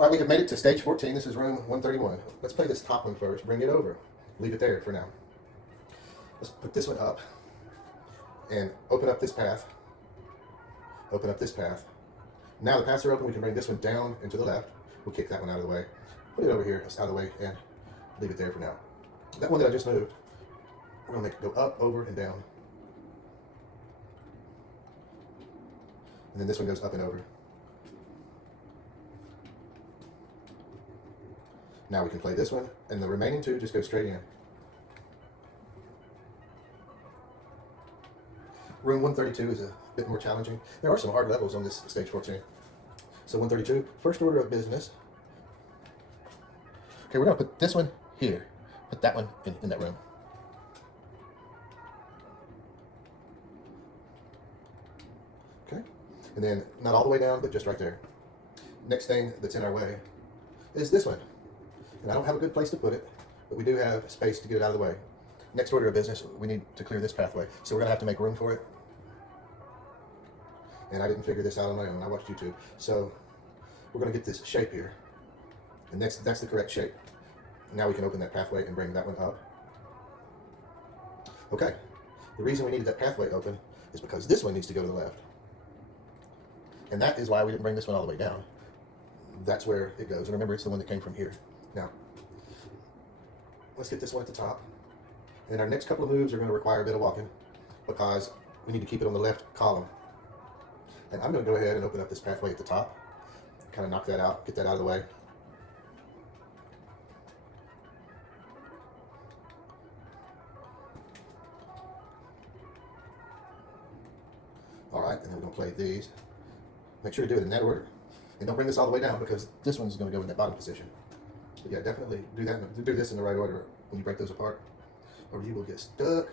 All right, we have made it to stage 14. This is room 131. Let's play this top one first. Bring it over. Leave it there for now. Let's put this one up and open up this path. Open up this path. Now the paths are open. We can bring this one down and to the left. We'll kick that one out of the way. Put it over here. It's out of the way and leave it there for now. That one that I just moved, we're going to make it go up, over, and down. And then this one goes up and over. Now we can play this one, and the remaining two just go straight in. Room 132 is a bit more challenging. There are some hard levels on this stage 14. So 132, first order of business. Okay, we're going to put this one here. Put that one in that room. Okay, and then not all the way down, but just right there. Next thing that's in our way is this one. And I don't have a good place to put it, but we do have space to get it out of the way. Next order of business, we need to clear this pathway. So we're going to have to make room for it. And I didn't figure this out on my own. I watched YouTube. So we're going to get this shape here. And that's the correct shape. Now we can open that pathway and bring that one up. Okay. The reason we needed that pathway open is because this one needs to go to the left. And that is why we didn't bring this one all the way down. That's where it goes. And remember, it's the one that came from here. Now, let's get this one at the top. And our next couple of moves are going to require a bit of walking because we need to keep it on the left column. And I'm going to go ahead and open up this pathway at the top. Kind of knock that out, get that out of the way. All right, and then we're going to play these. Make sure to do it in that order. And don't bring this all the way down because this one's going to go in that bottom position. But yeah, definitely do that. Do this in the right order when you break those apart, or you will get stuck.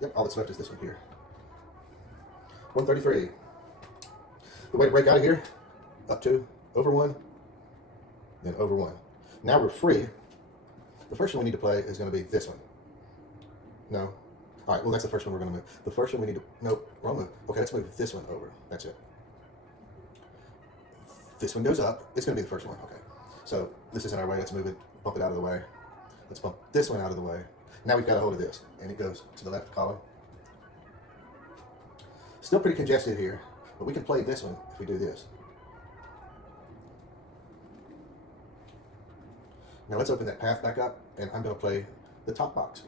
Yep, all that's left is this one here. 133. The way to break out of here, up two, over one, then over one. Now we're free. The first one we need to play is going to be this one. No. All right, well, that's the first one we're going to move. The first one we need to, nope, wrong move. Okay, let's move this one over. That's it. This one goes up. It's going to be the first one. Okay. So this is in our way. Let's move it, bump it out of the way. Let's bump this one out of the way. Now we've got a hold of this, and it goes to the left column. Still pretty congested here, but we can play this one if we do this. Now let's open that path back up, and I'm going to play the top box.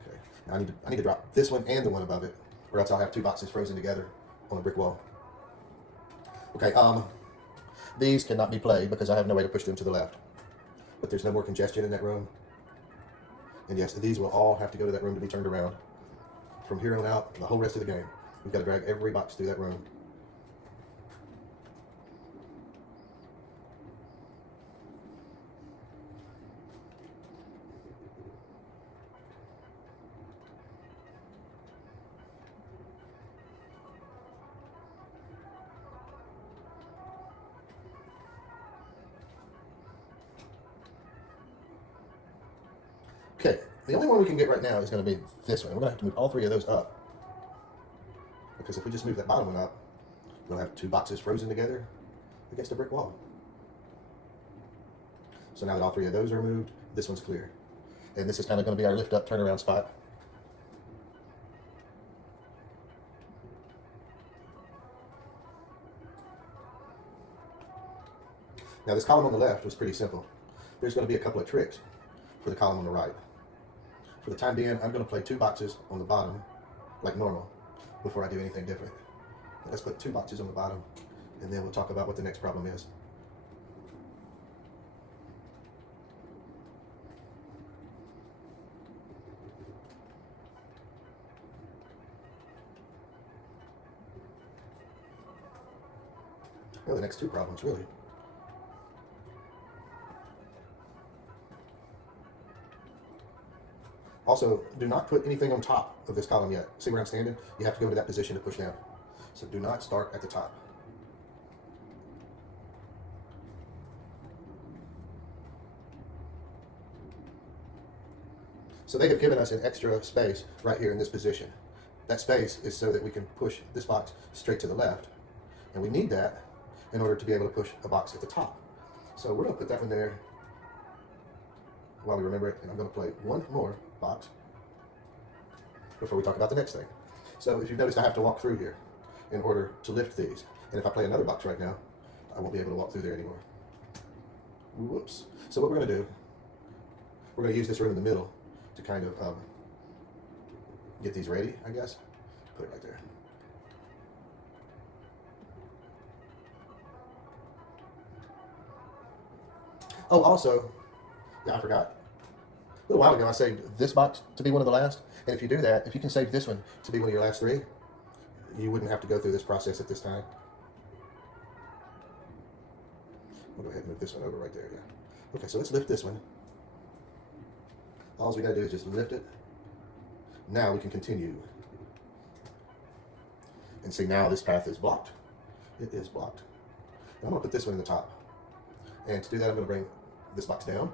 Okay. Now I need to drop this one and the one above it, or else I'll have two boxes frozen together on a brick wall. Okay. These cannot be played because I have no way to push them to the left. But there's no more congestion in that room. And yes, these will all have to go to that room to be turned around. From here on out, the whole rest of the game, we've got to drag every box through that room. Okay, the only one we can get right now is going to be this one. We're going to have to move all three of those up. Because if we just move that bottom one up, we'll have two boxes frozen together against a brick wall. So now that all three of those are moved, this one's clear. And this is kind of going to be our lift up turnaround spot. Now this column on the left was pretty simple. There's going to be a couple of tricks for the column on the right. For the time being, I'm going to play two boxes on the bottom like normal before I do anything different. Let's put two boxes on the bottom, and then we'll talk about what the next problem is. Well, the next two problems, really. Also, do not put anything on top of this column yet. See where I'm standing? You have to go to that position to push down. So do not start at the top. So they have given us an extra space right here in this position. That space is so that we can push this box straight to the left. And we need that in order to be able to push a box at the top. So we're going to put that one there while we remember it. And I'm going to play one more box before we talk about the next thing. So if you've noticed, I have to walk through here in order to lift these. And if I play another box right now, I won't be able to walk through there anymore. Whoops. So what we're going to do, we're going to use this room in the middle to kind of get these ready, I guess. Put it right there. Oh, also, yeah, I forgot. A little while ago, I saved this box to be one of the last. And if you do that, if you can save this one to be one of your last three, you wouldn't have to go through this process at this time. We'll go ahead and move this one over right there. Yeah. Okay, so let's lift this one. All we got to do is just lift it. Now we can continue. And see, now this path is blocked. It is blocked. Now I'm going to put this one in the top. And to do that, I'm going to bring this box down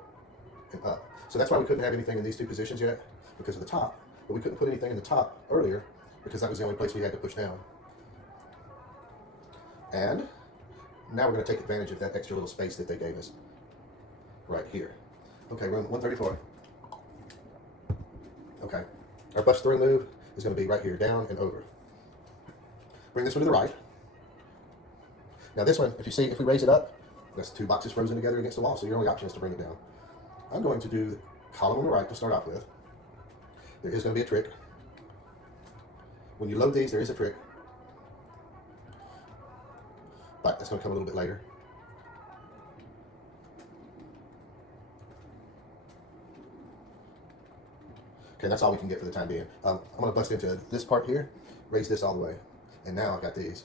and up. So that's why we couldn't have anything in these two positions yet, because of the top. But we couldn't put anything in the top earlier, because that was the only place we had to push down. And now we're going to take advantage of that extra little space that they gave us right here. Okay, room 134. Okay, our bust through move is going to be right here, down and over. Bring this one to the right. Now this one, if you see, if we raise it up, that's two boxes frozen together against the wall, so your only option is to bring it down. I'm going to do the column on the right to start off with. There is going to be a trick. When you load these, there is a trick. But that's going to come a little bit later. Okay, that's all we can get for the time being. I'm going to bust into this part here, raise this all the way. And now I've got these.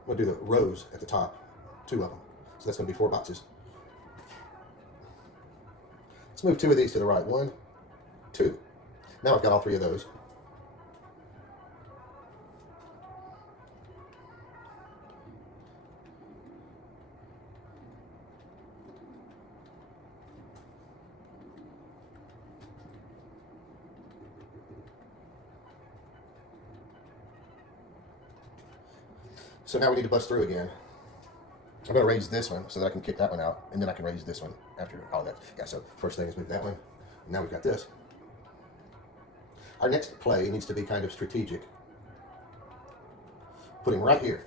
I'm going to do the rows at the top, 2 of them. So that's going to be 4 boxes. Let's move 2 of these to the right. 1, 2. Now I've got all 3 of those. So now we need to bust through again. I'm going to raise this one so that I can kick that one out, and then I can raise this one after all that. Yeah, so first thing is move that one. Now we've got this. Our next play needs to be kind of strategic. Putting right here.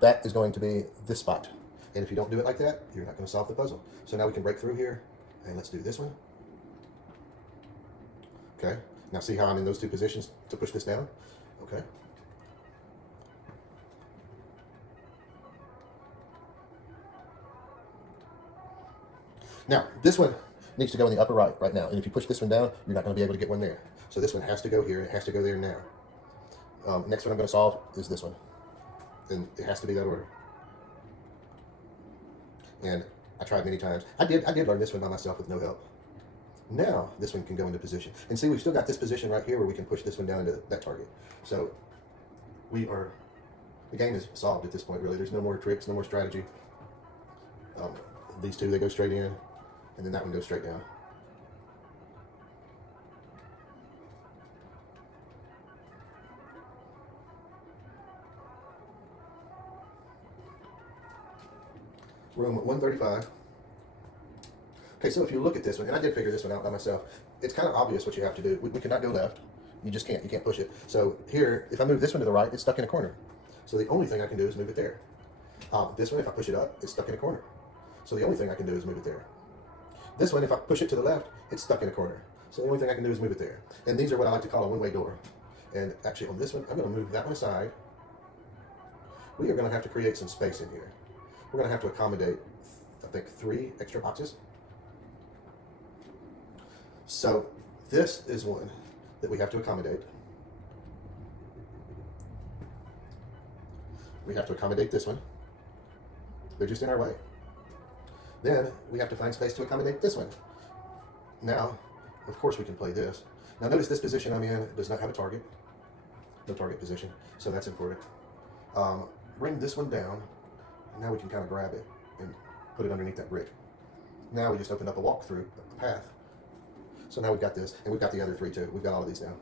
That is going to be this spot. And if you don't do it like that, you're not going to solve the puzzle. So now we can break through here, and let's do this one. Okay, now see how I'm in those 2 positions to push this down? Okay. Now, this one needs to go in the upper right now. And if you push this one down, you're not going to be able to get one there. So this one has to go here, and it has to go there now. Next one I'm going to solve is this one. And it has to be that order. And I tried many times. I did learn this one by myself with no help. Now, this one can go into position. And see, we've still got this position right here where we can push this one down into that target. So, the game is solved at this point, really. There's no more tricks, no more strategy. These 2, they go straight in. And then that one goes straight down. Room 135. Okay, so if you look at this one, and I did figure this one out by myself, it's kind of obvious what you have to do. We cannot go left. You just can't. You can't push it. So here, if I move this one to the right, it's stuck in a corner. So the only thing I can do is move it there. This one, if I push it up, it's stuck in a corner. So the only thing I can do is move it there. This one, if I push it to the left, it's stuck in a corner. So the only thing I can do is move it there. And these are what I like to call a one-way door. And actually on this one, I'm going to move that one aside. We are going to have to create some space in here. We're going to have to accommodate, I think, 3 extra boxes. So this is one that we have to accommodate. We have to accommodate this one. They're just in our way. Then we have to find space to accommodate this one. Now, of course we can play this. Now notice this position I'm in does not have a target. No target position, so that's important. Bring this one down, and now we can kind of grab it and put it underneath that brick. Now we just opened up a walk-through path. So now we've got this, and we've got the other 3 too. We've got all of these now.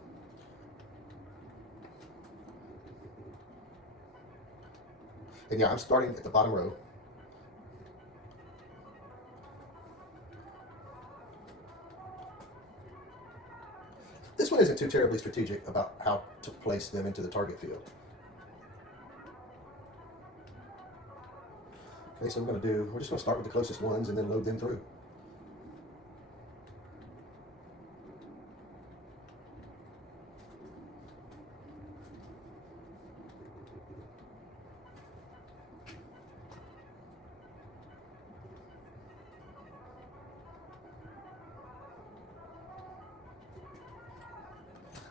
And yeah, I'm starting at the bottom row. This one isn't too terribly strategic about how to place them into the target field. Okay, so we're just going to start with the closest ones and then load them through.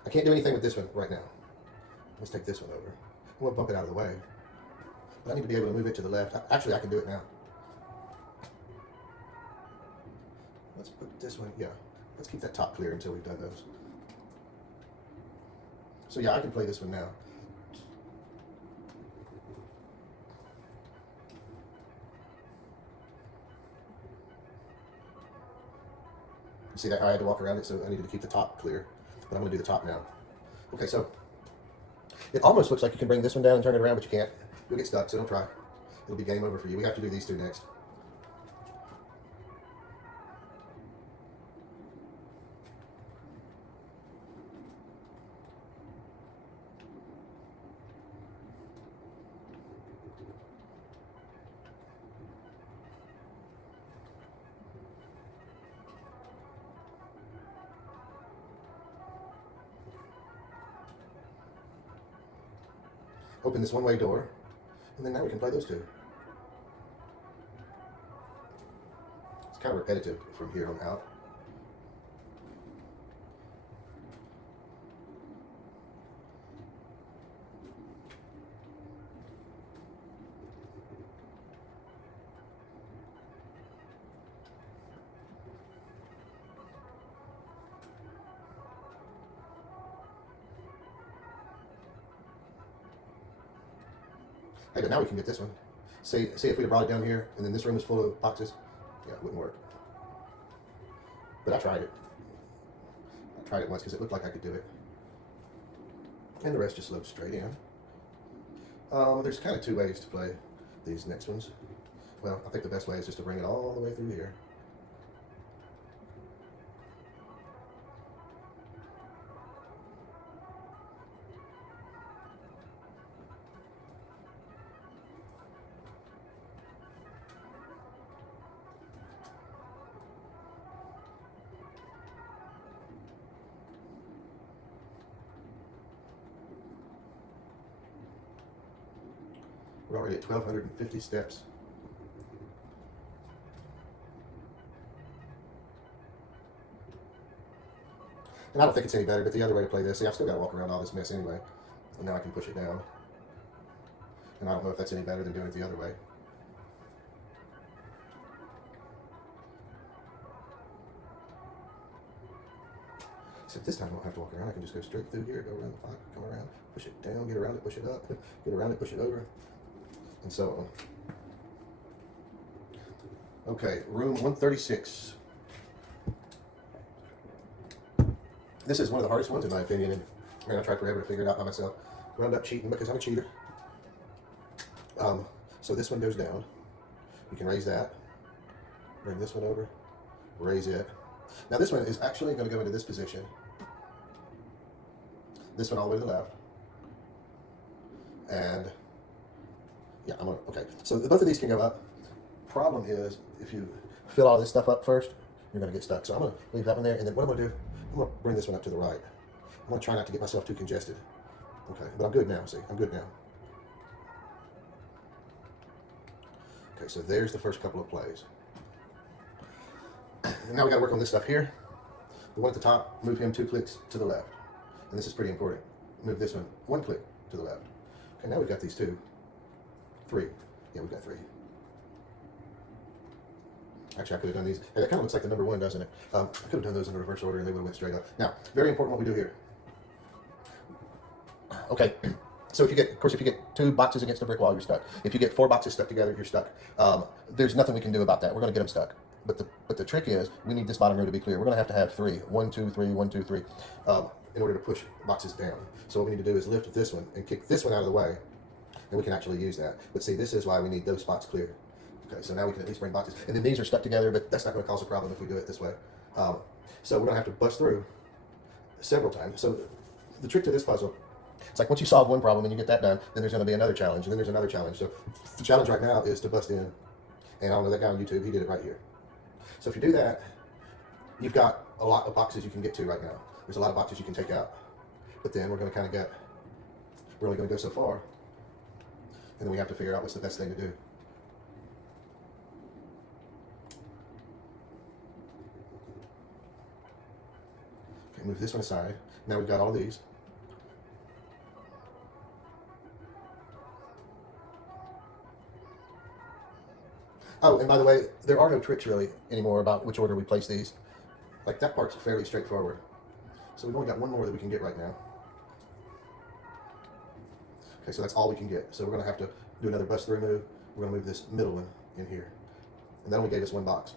I can't do anything with this one right now. Let's take this one over. I'm going to bump it out of the way. But I need to be able to move it to the left. Actually, I can do it now. Let's put this one, yeah. Let's keep that top clear until we've done those. So yeah, I can play this one now. You see that I had to walk around it, so I needed to keep the top clear. But I'm going to do the top now. Okay, so it almost looks like you can bring this one down and turn it around, but you can't. You'll get stuck, so don't try. It'll be game over for you. We have to do these 2 next. Open this one-way door, and then now we can play those 2. It's kind of repetitive from here on out. Hey, but now we can get this one. See if we'd have brought it down here, and then this room is full of boxes. Yeah, it wouldn't work. But I tried it. I tried it once because it looked like I could do it. And the rest just loads straight in. There's kind of 2 ways to play these next ones. Well, I think the best way is just to bring it all the way through here. We're already at 1,250 steps. And I don't think it's any better, but the other way to play this, see, I've still got to walk around all this mess anyway. And now I can push it down. And I don't know if that's any better than doing it the other way. Except this time I don't have to walk around. I can just go straight through here, go around the pipe, come around, push it down, get around it, push it up, get around it, push it over, and so on. Okay, room 136. This is one of the hardest ones in my opinion, and man, I tried forever to figure it out by myself. Wound up cheating because I'm a cheater. So this one goes down. You can raise that, bring this one over, raise it. Now this one is actually going to go into this position. This one all the way to the left. And yeah, okay. So both of these can go up. Problem is, if you fill all this stuff up first, you're going to get stuck. So I'm going to leave that one there, and then what I'm going to do, I'm going to bring this one up to the right. I'm going to try not to get myself too congested. Okay, but I'm good now, see, I'm good now. Okay, so there's the first couple of plays. And now we got to work on this stuff here. The one at the top, move him 2 clicks to the left. And this is pretty important. Move this one 1 click to the left. Okay, now we've got these 2. 3. Yeah, we've got 3. Actually, I could have done these. Hey, that kind of looks like the number 1, doesn't it? I could have done those in reverse order and they would have went straight up. Now, very important what we do here. Okay, so if you get, of course, if you get 2 boxes against a brick wall, you're stuck. If you get 4 boxes stuck together, you're stuck. There's nothing we can do about that. We're going to get them stuck. But the trick is we need this bottom row to be clear. We're going to have 3. 1, 2, 3, 1, 2, 3, in order to push boxes down. So what we need to do is lift this one and kick this one out of the way, and we can actually use that. But see, this is why we need those spots clear. Okay, so now we can at least bring boxes. And then these are stuck together, but that's not going to cause a problem if we do it this way. So we're going to have to bust through several times. So the trick to this puzzle, it's like once you solve one problem and you get that done, then there's going to be another challenge, and then there's another challenge. So the challenge right now is to bust in, and I don't know, that guy on YouTube, he did it right here. So if you do that, you've got a lot of boxes you can get to right now. There's a lot of boxes you can take out. But then we're going to kind of get, we're only going to go so far, and then we have to figure out what's the best thing to do. Okay, move this one aside. Now we've got all these. Oh, and by the way, there are no tricks really anymore about which order we place these. Like that part's fairly straightforward. So we've only got one more that we can get right now. Okay, so that's all we can get. So we're going to have to do another bust through move. We're going to move this middle one in here. And that only gave us one box.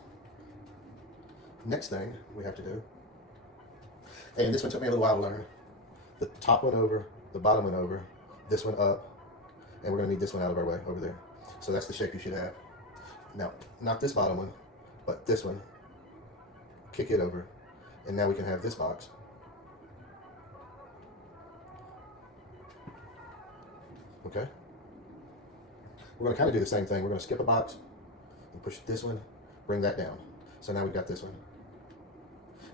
Next thing we have to do, and this one took me a little while to learn, the top one over, the bottom one over, this one up, and we're going to need this one out of our way over there. So that's the shape you should have. Now, not this bottom one, but this one. Kick it over, and now we can have this box. Okay? We're going to kind of do the same thing. We're going to skip a box and push this one, bring that down. So now we've got this one.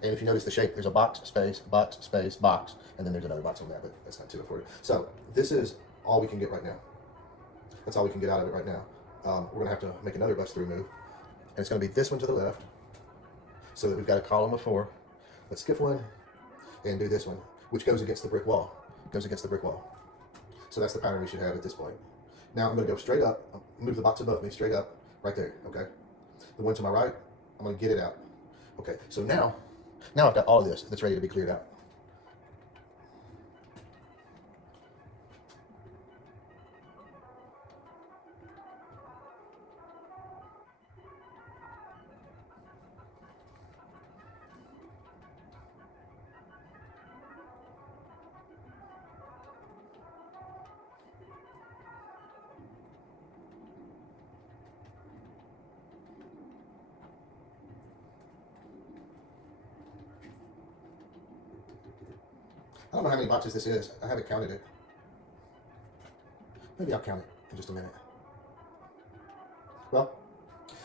And if you notice the shape, there's a box, space, box, space, box, and then there's another box on that, but that's not too important. So this is all we can get right now. That's all we can get out of it right now. We're going to have to make another bust through move, and it's going to be this one to the left, so that we've got a column of 4. Let's skip one and do this one, which goes against the brick wall. Goes against the brick wall. So that's the pattern we should have at this point. Now I'm going to go straight up, move the box above me, straight up, right there, okay? The one to my right, I'm going to get it out. Okay, so now I've got all of this that's ready to be cleared out. I don't know how many boxes this is. I haven't counted it. Maybe I'll count it in just a minute. Well,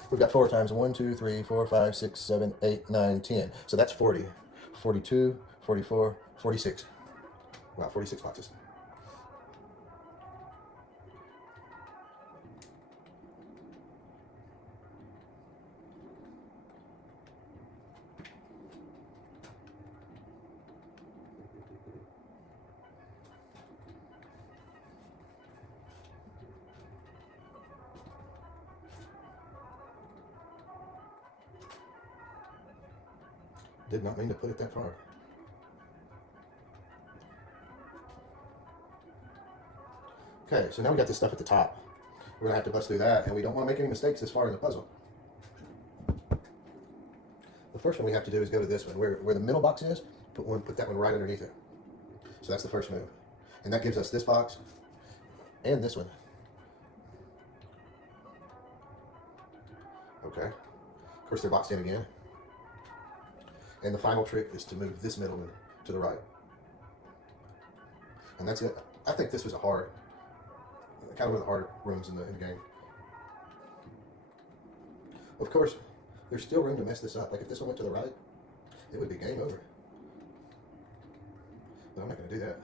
we've got 4 times 1, 2, 3, 4, 5, 6, 7, 8, 9, 10. So that's 40. 42, 44, 46. Wow, 46 boxes. Did not mean to put it that far. Okay, so now we got this stuff at the top. We're gonna have to bust through that, and we don't want to make any mistakes this far in the puzzle. The first one we have to do is go to this one, where the middle box is. Put that one right underneath it. So that's the first move, and that gives us this box and this one. Okay. Of course, they're boxed in again. And the final trick is to move this middle one to the right. And that's it. I think this was kind of one of the harder rooms in the game. Of course, there's still room to mess this up. Like if this one went to the right, it would be game over. But I'm not going to do that.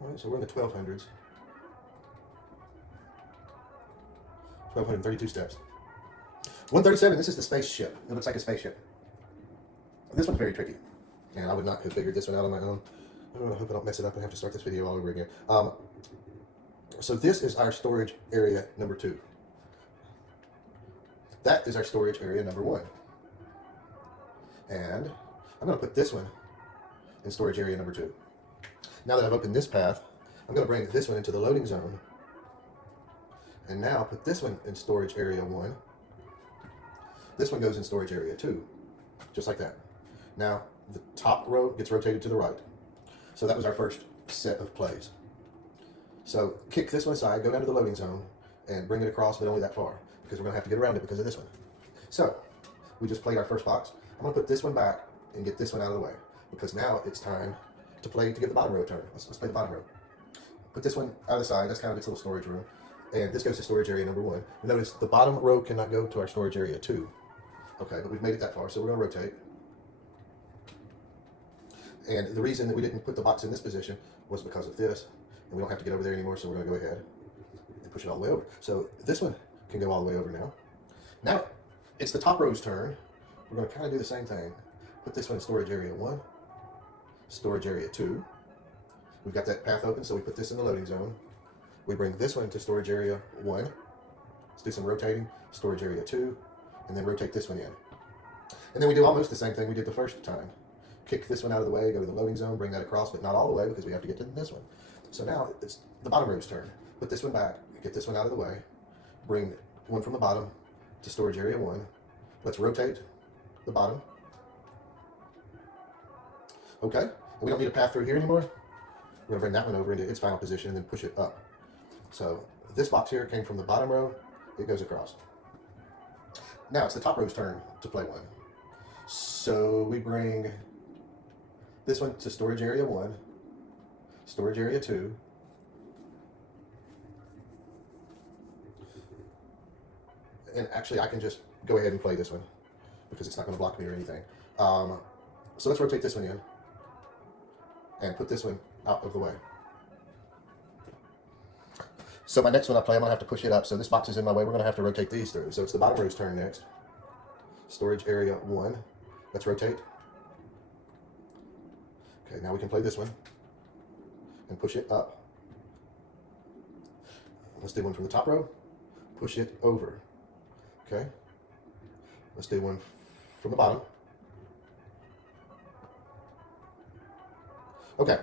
All right, so we're in the 1200s. 1232 steps. 137, this is the spaceship. It looks like a spaceship. This one's very tricky, and I would not have figured this one out on my own. I hope I don't mess it up and have to start this video all over again. So this is our storage area number 2. That is our storage area number 1. And I'm going to put this one in storage area number 2. Now that I've opened this path, I'm going to bring this one into the loading zone. And now put this one in storage area 1. This one goes in storage area 2, just like that. Now the top row gets rotated to the right. So that was our first set of plays. So kick this one aside, go down to the loading zone, and bring it across, but only that far, because we're going to have to get around it because of this one. So we just played our first box. I'm going to put this one back and get this one out of the way, because now it's time to play to give the bottom row a turn. Let's play the bottom row. Put this one out of the side. That's kind of its little storage room. And this goes to storage area number 1. Notice the bottom row cannot go to our storage area 2. Okay, but we've made it that far, so we're going to rotate. And the reason that we didn't put the box in this position was because of this. And we don't have to get over there anymore, so we're going to go ahead and push it all the way over. So this one can go all the way over now. Now, it's the top row's turn. We're going to kind of do the same thing. Put this one in storage area 1, storage area 2. We've got that path open, so we put this in the loading zone. We bring this one to storage area 1. Let's do some rotating, storage area 2, and then rotate this one in. And then we do almost the same thing we did the first time. Kick this one out of the way, go to the loading zone, bring that across, but not all the way because we have to get to this one. So now it's the bottom row's turn. Put this one back, get this one out of the way, bring one from the bottom to storage area 1. Let's rotate the bottom. Okay, and we don't need a path through here anymore. We're going to bring that one over into its final position and then push it up. So this box here came from the bottom row, it goes across. Now it's the top row's turn to play one. So we bring this one to storage area 1, storage area 2, and actually I can just go ahead and play this one because it's not going to block me or anything. So let's rotate this one in and put this one out of the way. So my next one I play, I'm going to have to push it up. So this box is in my way. We're going to have to rotate these through. So it's the bottom row's turn next. Storage area 1. Let's rotate. Okay, now we can play this one and push it up. Let's do one from the top row. Push it over. Okay. Let's do one from the bottom. Okay.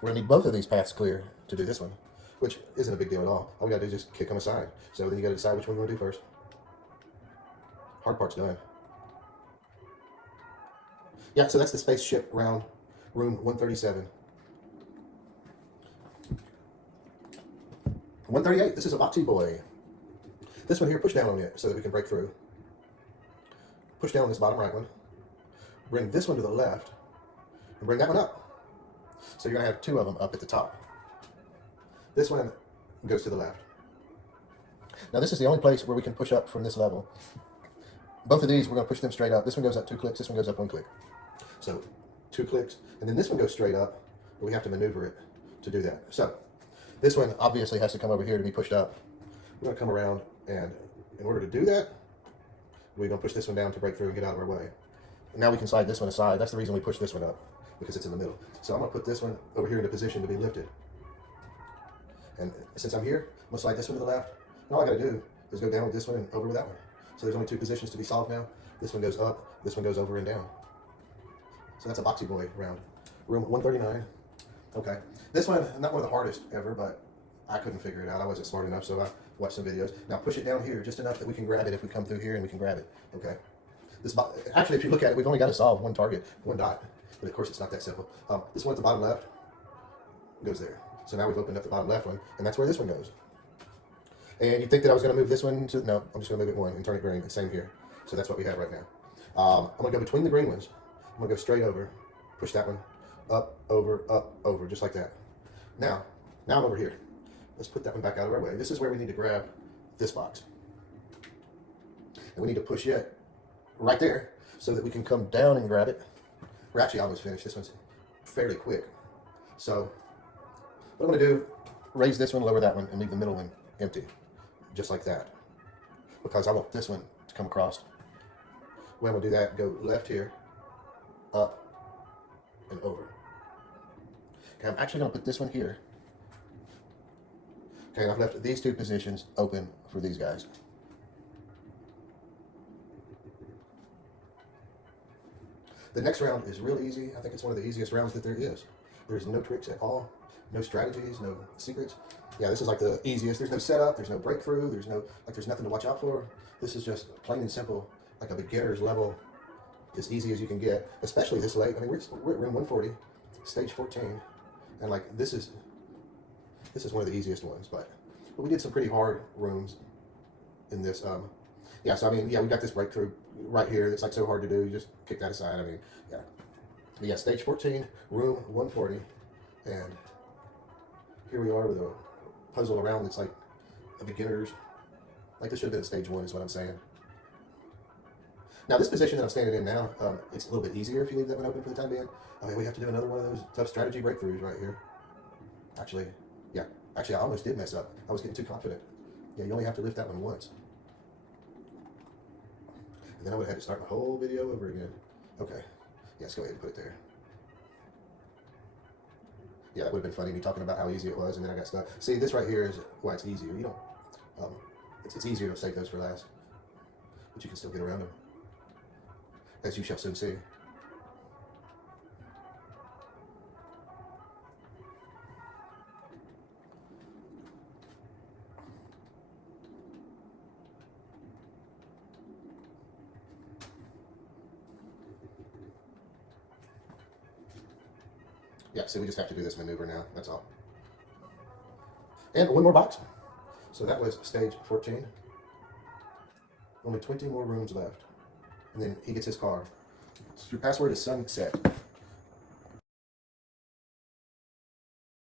We're going to need both of these paths clear to do this one, which isn't a big deal at all. All we got to do is just kick them aside. So then you got to decide which one you want to do first. Hard part's done. Yeah, so that's the spaceship round, room 137. 138, this is a boxy boy. This one here, push down on it so that we can break through. Push down on this bottom right one. Bring this one to the left, and bring that one up. So you're going to have two of them up at the top. This one goes to the left. Now this is the only place where we can push up from this level. Both of these, we're going to push them straight up. This one goes up 2 clicks, this one goes up 1 click. So 2 clicks, and then this one goes straight up, but we have to maneuver it to do that. So this one obviously has to come over here to be pushed up. We're going to come around, and in order to do that, we're going to push this one down to break through and get out of our way. And now we can slide this one aside. That's the reason we push this one up, because it's in the middle. So I'm going to put this one over here in a position to be lifted. And since I'm here, I'm going to slide this one to the left. And all I got to do is go down with this one and over with that one. So there's only 2 positions to be solved now. This one goes up, this one goes over and down. So that's a boxy boy round. Room 139. Okay. This one, not one of the hardest ever, but I couldn't figure it out. I wasn't smart enough, so I watched some videos. Now push it down here just enough that we can grab it if we come through here and we can grab it. Okay. This actually, if you look at it, we've only got to solve one target, one dot. But of course, it's not that simple. This one at the bottom left goes there. So now we've opened up the bottom left one, and that's where this one goes. And you'd think that I was going to move this one to, no, I'm just going to move it 1 and turn it green. Same here. So that's what we have right now. I'm going to go between the green ones. I'm going to go straight over, push that one, up, over, just like that. Now I'm over here. Let's put that one back out of our way. This is where we need to grab this box. And we need to push it right there so that we can come down and grab it. We're actually almost finished. This one's fairly quick. So what I'm going to do, raise this one, lower that one, and leave the middle one empty. Just like that. Because I want this one to come across. When we'll do that, go left here, up, and over. Okay, I'm actually going to put this one here. Okay, and I've left these 2 positions open for these guys. The next round is real easy. I think it's one of the easiest rounds that there is. There's no tricks at all, no strategies, no secrets. Yeah, this is like the easiest. There's no setup, there's no breakthrough, there's nothing to watch out for. This is just plain and simple, like a beginner's level, as easy as you can get, especially this late. I mean, we're at room 140, stage 14, and like this is one of the easiest ones, but we did some pretty hard rooms in this. Yeah, so I mean, yeah, we got this breakthrough right here that's like so hard to do. You just kick that aside. I mean, yeah. But yeah, stage 14, room 140, and here we are with a puzzle around that's like a beginner's. Like this should have been stage 1 is what I'm saying. Now this position that I'm standing in now, it's a little bit easier if you leave that one open for the time being. I mean, we have to do another one of those tough strategy breakthroughs right here. Actually, yeah. Actually, I almost did mess up. I was getting too confident. Yeah, you only have to lift that one once. And then I would have had to start my whole video over again. Okay. Yeah, let's go ahead and put it there. Yeah, that would have been funny, me talking about how easy it was, and then I got stuck. See, this right here is why it's easier. You don't, it's easier to save those for last, but you can still get around them, as you shall soon see. Yeah, so we just have to do this maneuver now, that's all. And one more box. So that was stage 14. Only 20 more rooms left. And then he gets his car. Your password is sunset.